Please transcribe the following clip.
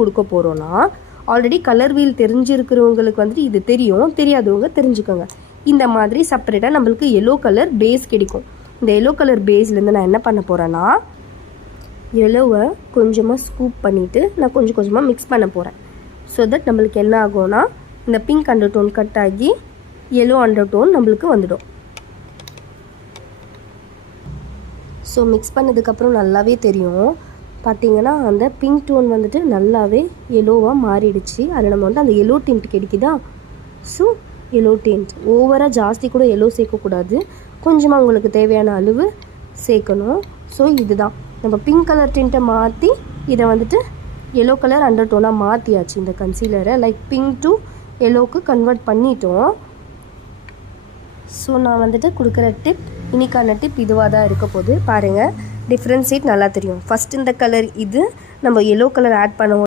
கொடுக்க போகிறோன்னா already colour wheel தெரிஞ்சிருக்கிறவங்களுக்கு வந்துட்டு இது தெரியும், தெரியாதவங்க தெரிஞ்சுக்கோங்க. இந்த மாதிரி செப்பரேட்டாக நம்மளுக்கு எல்லோ கலர் பேஸ் கிடைக்கும். இந்த எல்லோ கலர் பேஸ்லேருந்து நான் என்ன பண்ண போகிறேன்னா, எல்லோவை கொஞ்சமாக ஸ்கூப் பண்ணிவிட்டு நான் கொஞ்சம் கொஞ்சமாக மிக்ஸ் பண்ண போகிறேன். ஸோ தட் நம்மளுக்கு என்ன ஆகும்னா, இந்த பிங்க் அண்டர் டோன் கட் ஆகி எல்லோ அண்டர் டோன் நம்மளுக்கு வந்துடும். ஸோ மிக்ஸ் பண்ணதுக்கப்புறம் நல்லாவே தெரியும். பார்த்திங்கன்னா அந்த பிங்க் டோன் வந்துட்டு நல்லாவே எல்லோவாக மாறிடுச்சு. அதில் நம்ம வந்து அந்த எல்லோ டிண்ட் கிடைக்குதா. ஸோ எல்லோ டிண்ட் ஓவராக ஜாஸ்தி கூட எல்லோ சேர்க்கக்கூடாது, கொஞ்சமாக உங்களுக்கு தேவையான அளவு சேர்க்கணும். ஸோ இதுதான் நம்ம பிங்க் கலர் டிண்ட்டை மாற்றி இதை வந்துட்டு எல்லோ கலர் அண்டர் டோனாக மாற்றியாச்சு. இந்த கன்சீலரை லைக் பிங்க் டு எல்லோவுக்கு கன்வெர்ட் பண்ணிட்டோம். ஸோ நான் வந்துட்டு கொடுக்குற டிப், இன்னைக்கான டிப் இதுவாக தான் இருக்க போகுது. பாருங்கள், டிஃப்ரென்ஷியேட் நல்லா தெரியும். ஃபஸ்ட் இந்த கலர் இது நம்ம எல்லோ கலர் ஆட் பண்ணுவோம்.